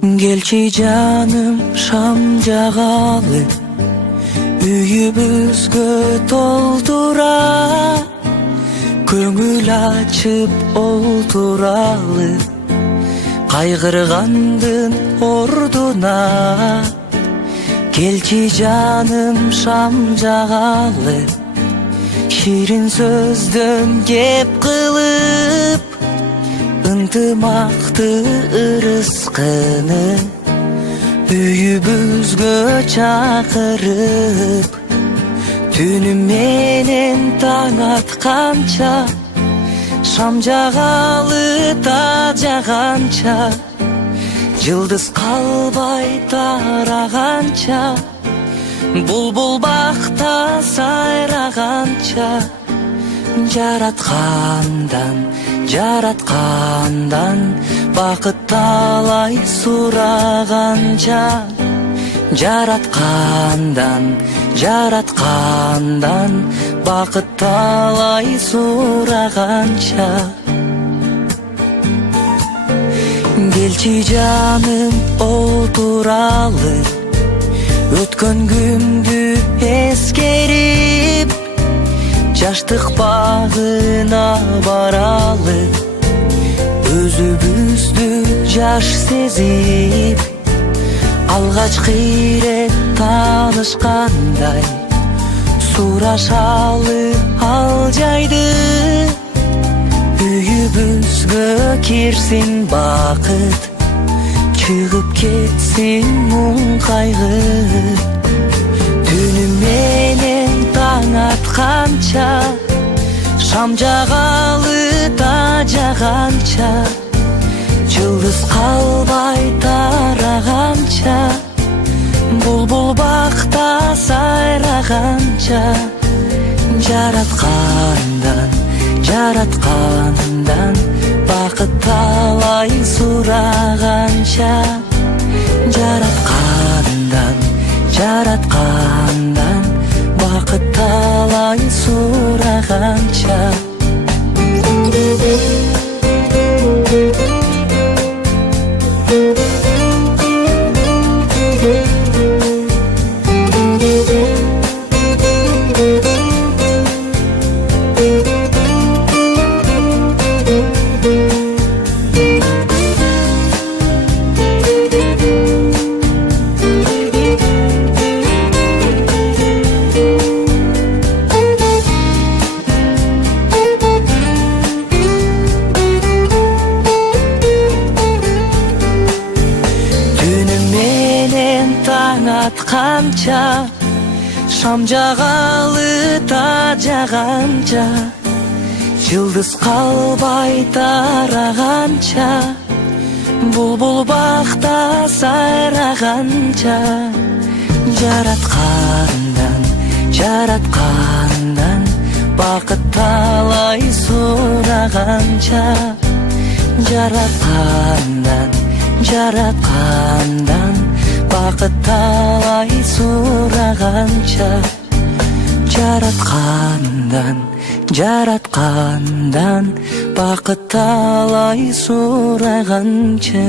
Келчи жаным шам жагалы, үйүбүзгө толтура, көңүл ачып олтуралы, кайгыргандын ордуна. Келчи жаным шам жагалы, ширин сөздөн кеп кылып, ынтымакты ырыскыны үйүбүзгө чакырып. Түнү менен таң атканча, шам жагалы та жаганча, жылдыз калбай тараганча, булбул бакта сайраганча, жараткандан бакыт талай сураганча, жараткандан бакыт талай сураганча. Келчи жаным олтуралы, өткөн күндү эскерип, жаштык багына баралы, өзүбүздү жаш сезип. Алгачкы ирет таанышкандай, сурашалы ал жайды. Үйүбүзгө кирсин бакыт, чыгып кетсин муң кайгы. Түнү менен таң атканча, шам жагалы та жаганча, жылдыз калбай тараганча, булбул бакта сайраганча, жараткандан бакыт талай сураганча, жараткандан бакыт талай сураганча. Атканча, шам жагалы та жаганча, жылдыз калбай тараганча, булбул бакта сайраганча, жараткандан бакыт талай сураганча, жараткандан бакыт талай сураганча, жараткандан бакыт талай сураганча.